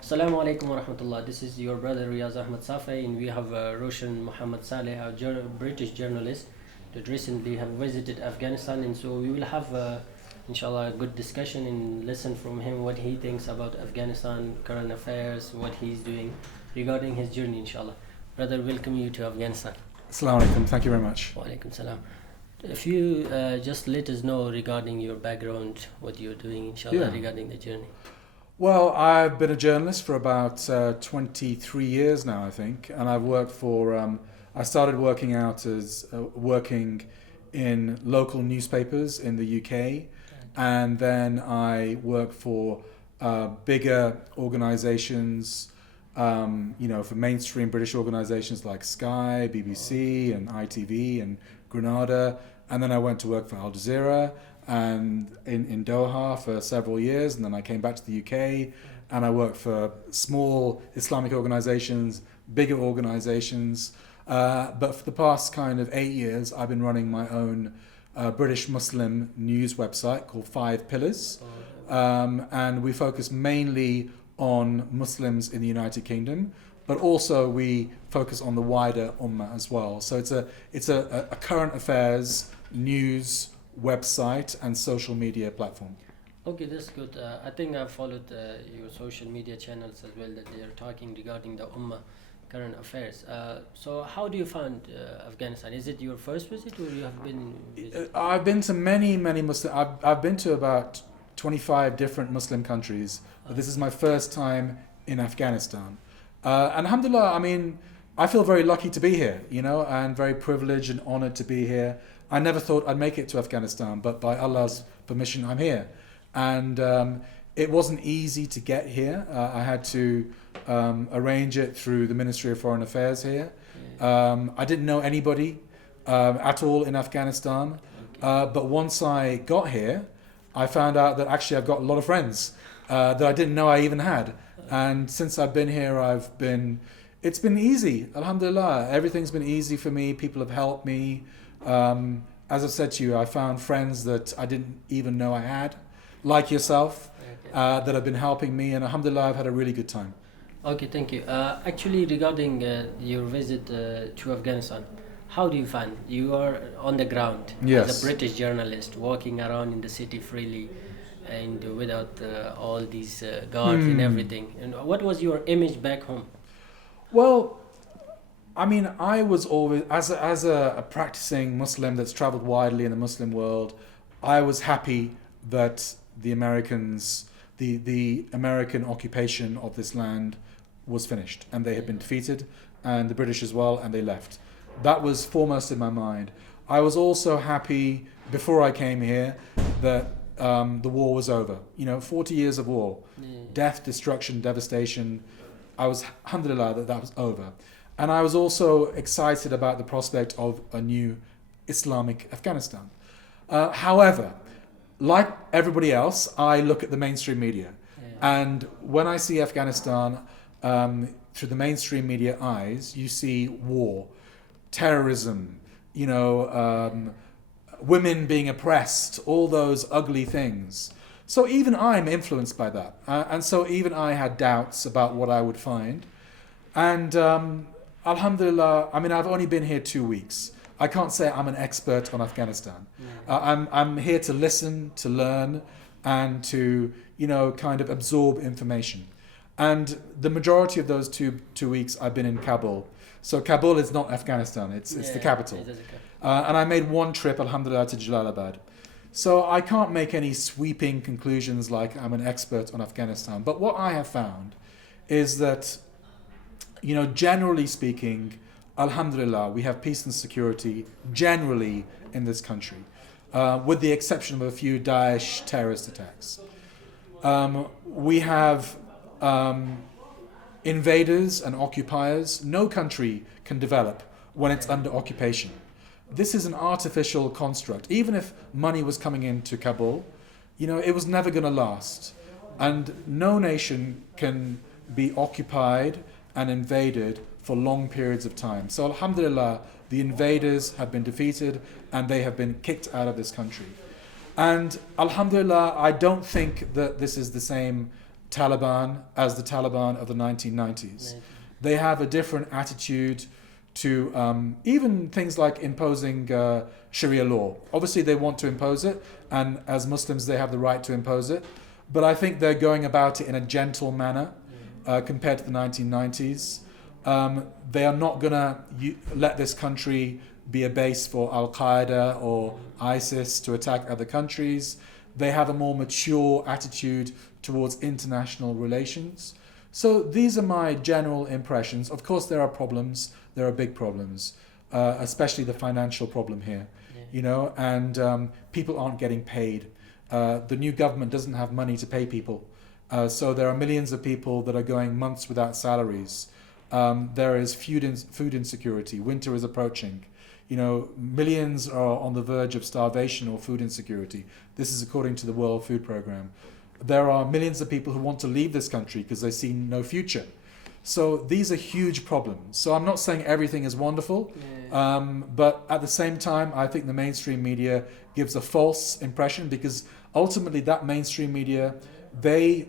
Assalamu alaikum wa rahmatullah. This is your brother Riaz Ahmed Safai, and we have Roshan Muhammad Saleh, a British journalist that recently have visited Afghanistan. And so we will have, inshallah, a good discussion and listen from him what he thinks about Afghanistan, current affairs, what he's doing regarding his journey, inshallah. Brother, welcome you to Afghanistan. Assalamu alaikum. Thank you very much. Wa alaikum salam. If you just let us know regarding your background, what you're doing, inshallah, Yeah. regarding the journey. Well, I've been a journalist for about 23 years now, I think, and I've worked for. I started working out as working in local newspapers in the UK, and then I worked for bigger organisations. For mainstream British organisations like Sky, BBC, and ITV, and Granada, and then I went to work for Al Jazeera and in Doha for several years, and then I came back to the UK and I worked for small Islamic organisations, bigger organisations, but for the past kind of 8 years I've been running my own British Muslim news website called Five Pillars, and we focus mainly on Muslims in the United Kingdom, but also we focus on the wider Ummah as well. So it's a current affairs news website and social media platform. Okay, that's good. I think I've followed your social media channels as well, that they are talking regarding the Ummah current affairs. So how do you find Afghanistan? Is it your first visit, or you have been I've been to many Muslim. I've been to about 25 different Muslim countries, but this is my first time in Afghanistan. Alhamdulillah, I mean, I feel very lucky to be here, and very privileged and honored to be here. I never thought I'd make it to Afghanistan, but by Allah's permission, I'm here. And it wasn't easy to get here. I had to arrange it through the Ministry of Foreign Affairs here. I didn't know anybody at all in Afghanistan. But once I got here, I found out that actually I've got a lot of friends that I didn't know I even had. And since I've been here, it's been easy, alhamdulillah. Everything's been easy for me. People have helped me. As I've said to you, I found friends that I didn't even know I had, like yourself, that have been helping me. And alhamdulillah, I've had a really good time. Okay, thank you. Actually, regarding your visit to Afghanistan, how do you find? You are on the ground as a British journalist, walking around in the city freely and without all these guards and everything. And what was your image back home? Well, I mean, I was always, as a practicing Muslim that's traveled widely in the Muslim world, I was happy that the Americans, the American occupation of this land was finished, and they had been defeated, and the British as well, and they left. That was foremost in my mind. I was also happy before I came here that the war was over. 40 years of war, death, destruction, devastation. I was, alhamdulillah, that was over. And I was also excited about the prospect of a new Islamic Afghanistan. However, like everybody else, I look at the mainstream media. And when I see Afghanistan through the mainstream media eyes, you see war, terrorism, women being oppressed, all those ugly things. So even I'm influenced by that. And so even I had doubts about what I would find. And alhamdulillah, I mean, I've only been here 2 weeks. I can't say I'm an expert on Afghanistan. I'm here to listen, to learn, and to, kind of absorb information. And the majority of those two weeks I've been in Kabul. So Kabul is not Afghanistan, it's the capital. And I made one trip, alhamdulillah, to Jalalabad. So I can't make any sweeping conclusions like I'm an expert on Afghanistan. But what I have found is that, generally speaking, alhamdulillah, we have peace and security generally in this country, with the exception of a few Daesh terrorist attacks. We have invaders and occupiers. No country can develop when it's under occupation. This is an artificial construct. Even if money was coming into Kabul, it was never going to last. And no nation can be occupied and invaded for long periods of time. So alhamdulillah, the invaders have been defeated and they have been kicked out of this country. And alhamdulillah, I don't think that this is the same Taliban as the Taliban of the 1990s. Right. They have a different attitude to even things like imposing Sharia law. Obviously, they want to impose it, and as Muslims, they have the right to impose it. But I think they're going about it in a gentle manner compared to the 1990s. They are not going to let this country be a base for Al Qaeda or ISIS to attack other countries. They have a more mature attitude towards international relations. So these are my general impressions. Of course, there are problems. There are big problems, especially the financial problem here. Yeah. You know, and people aren't getting paid. The new government doesn't have money to pay people. So there are millions of people that are going months without salaries. There is food insecurity. Winter is approaching. You know, millions are on the verge of starvation or food insecurity. This is according to the World Food Programme. There are millions of people who want to leave this country because they see no future. So these are huge problems. So I'm not saying everything is wonderful, but at the same time, I think the mainstream media gives a false impression because ultimately that mainstream media, they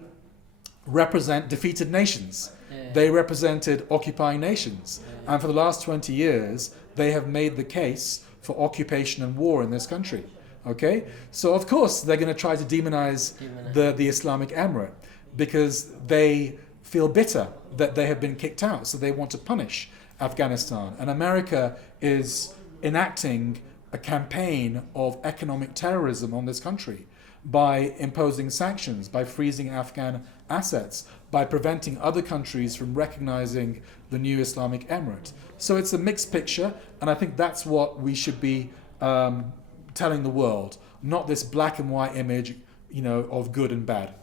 represent defeated nations. They represented occupying nations. And for the last 20 years, they have made the case for occupation and war in this country. Okay? So of course they're going to try to demonize the Islamic Emirate because they feel bitter that they have been kicked out. So they want to punish Afghanistan. And America is enacting a campaign of economic terrorism on this country by imposing sanctions, by freezing Afghan assets, by preventing other countries from recognizing the new Islamic Emirate. So it's a mixed picture, and I think that's what we should be telling the world, not this black and white image, you know, of good and bad.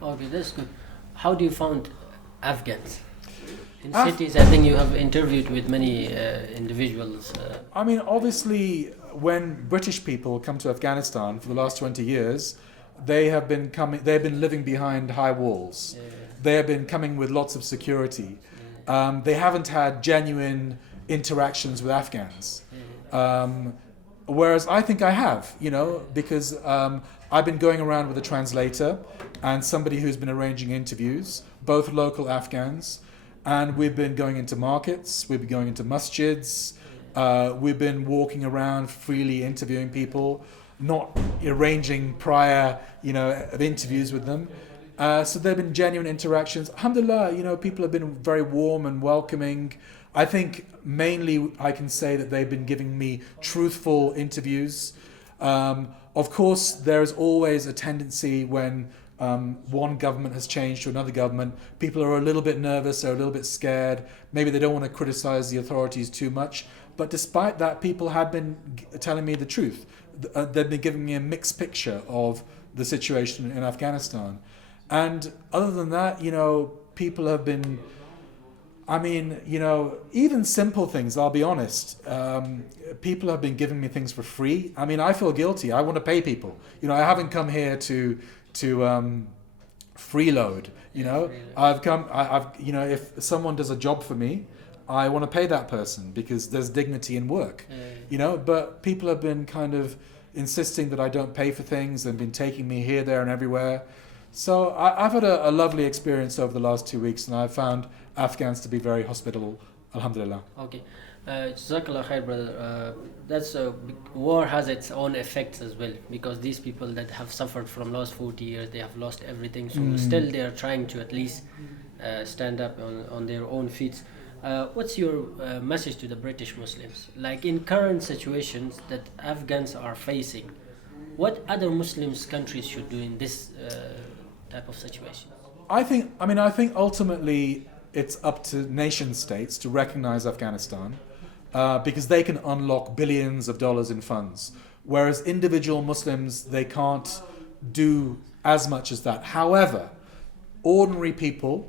Okay, that's good. How do you found Afghans? In cities, I think you have interviewed with many individuals. I mean, obviously, when British people come to Afghanistan for the last 20 years, they have been living behind high walls. They have been coming with lots of security. They haven't had genuine interactions with Afghans. Whereas I think I have, you know, because I've been going around with a translator and somebody who's been arranging interviews, both local Afghans, and we've been going into markets, we've been going into masjids, we've been walking around freely interviewing people, not arranging prior, you know, interviews with them. So there have been genuine interactions. Alhamdulillah, you know, people have been very warm and welcoming. I think mainly I can say that they've been giving me truthful interviews. Of course, there is always a tendency when one government has changed to another government, people are a little bit nervous, they're a little bit scared, maybe they don't want to criticize the authorities too much. But despite that, people have been telling me the truth. They've been giving me a mixed picture of the situation in Afghanistan. And other than that, you know, people have been, I mean, you know, even simple things, I'll be honest. People have been giving me things for free. I mean, I feel guilty. I want to pay people. You know, I haven't come here to freeload, you know. I've you know, if someone does a job for me, I want to pay that person because there's dignity in work, you know. But people have been kind of insisting that I don't pay for things and been taking me here, there and everywhere. So I've had a lovely experience over the last 2 weeks, and I've found Afghans to be very hospitable, alhamdulillah. Okay. Jazakallah khair, brother. War has its own effects as well, because these people that have suffered from last 40 years, they have lost everything. So still they are trying to at least stand up on their own feet. What's your message to the British Muslims? Like in current situations that Afghans are facing, what other Muslims countries should do in this type of situation? I think ultimately it's up to nation states to recognize Afghanistan because they can unlock billions of dollars in funds, whereas individual Muslims, they can't do as much as that. However, ordinary people,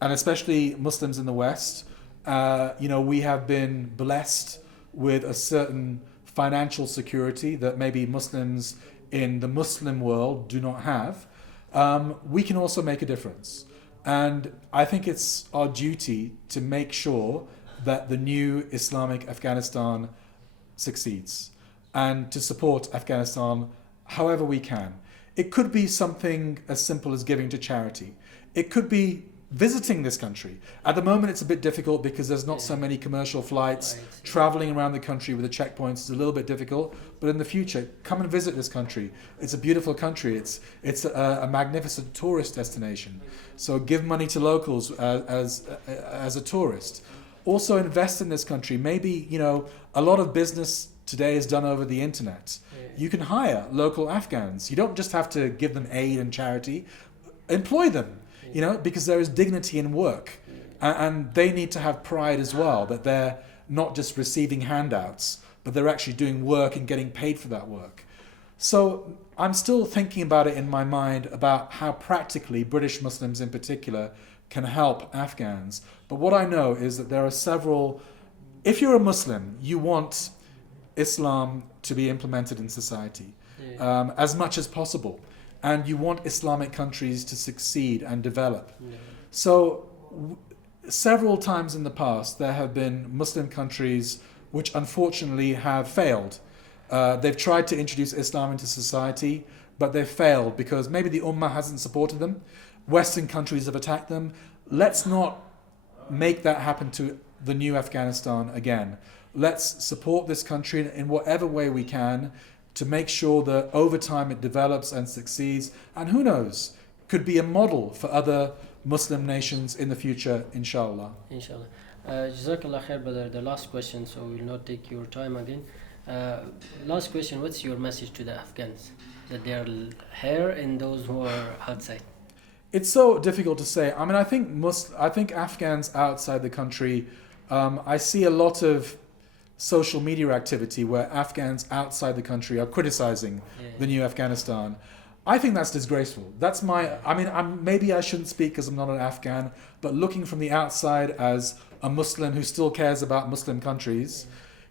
and especially Muslims in the West, you know, we have been blessed with a certain financial security that maybe Muslims in the Muslim world do not have. We can also make a difference. And I think it's our duty to make sure that the new Islamic Afghanistan succeeds and to support Afghanistan however we can. It could be something as simple as giving to charity. It could be visiting this country. At the moment it's a bit difficult because there's not so many commercial flights. Traveling around the country with the checkpoints is a little bit difficult, but in the future, come and visit this country. It's a beautiful country. It's a magnificent tourist destination. So give money to locals as a tourist. Also invest in this country. Maybe, a lot of business today is done over the internet. You can hire local Afghans. You don't just have to give them aid and charity. Employ them, because there is dignity in work. And they need to have pride as well, that they're not just receiving handouts, but they're actually doing work and getting paid for that work. So I'm still thinking about it in my mind about how practically British Muslims in particular can help Afghans. But what I know is that there are several... If you're a Muslim, you want Islam to be implemented in society as much as possible. And you want Islamic countries to succeed and develop. So several times in the past there have been Muslim countries which unfortunately have failed. They've tried to introduce Islam into society, but they've failed because maybe the Ummah hasn't supported them. Western countries have attacked them. Let's not make that happen to the new Afghanistan again. Let's support this country in whatever way we can to make sure that over time it develops and succeeds. And who knows, could be a model for other Muslim nations in the future, inshallah. Inshallah. Jazakallah khair, brother. The last question, so we will not take your time again. Last question, what's your message to the Afghans? That they are here and those who are outside? It's so difficult to say. I mean, I think Afghans outside the country, I see a lot of social media activity where Afghans outside the country are criticizing the new Afghanistan. I think that's disgraceful. Maybe I shouldn't speak because I'm not an Afghan, but looking from the outside as a Muslim who still cares about Muslim countries,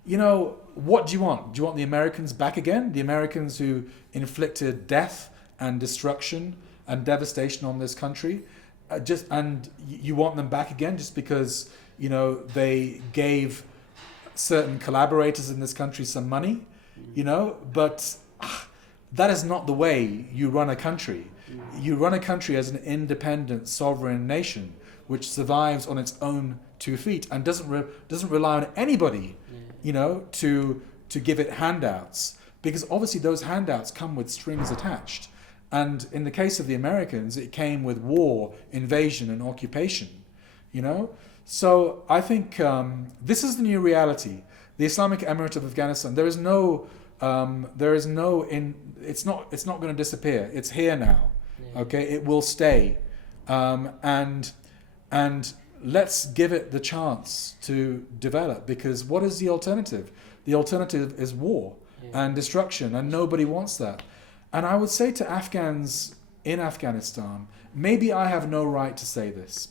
what do you want? Do you want the Americans back again? The Americans who inflicted death and destruction and devastation on this country, and you want them back again just because they gave certain collaborators in this country some money, but that is not the way you run a country. You run a country as an independent sovereign nation which survives on its own 2 feet and doesn't rely on anybody to give it handouts, because obviously those handouts come with strings attached. And in the case of the Americans, it came with war, invasion, and occupation. So I think this is the new reality. The Islamic Emirate of Afghanistan. It's not going to disappear. It's here now. Okay, it will stay, and let's give it the chance to develop. Because what is the alternative? The alternative is war and destruction, and nobody wants that. And I would say to Afghans in Afghanistan, maybe I have no right to say this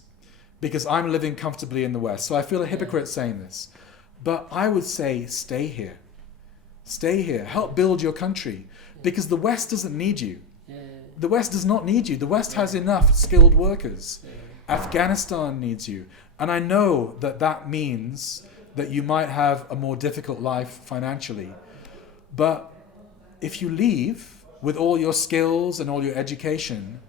because I'm living comfortably in the West, so I feel a hypocrite saying this. But I would say, stay here. Stay here. Help build your country, because the West doesn't need you. The West does not need you. The West has enough skilled workers. Afghanistan needs you. And I know that means that you might have a more difficult life financially. But if you leave with all your skills and all your education,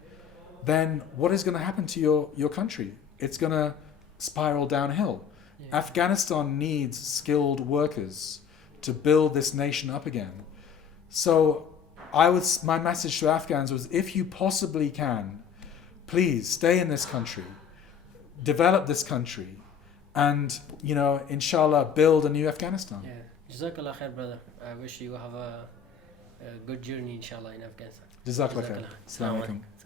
then what is going to happen to your country? It's going to spiral downhill. Afghanistan needs skilled workers to build this nation up again. So my message to Afghans was, if you possibly can, please stay in this country, develop this country, and inshallah build a new Afghanistan. Jazakallah khair, brother. I wish you have a good journey, inshallah, in Afghanistan. Jazakallah khair. Assalamu alaikum.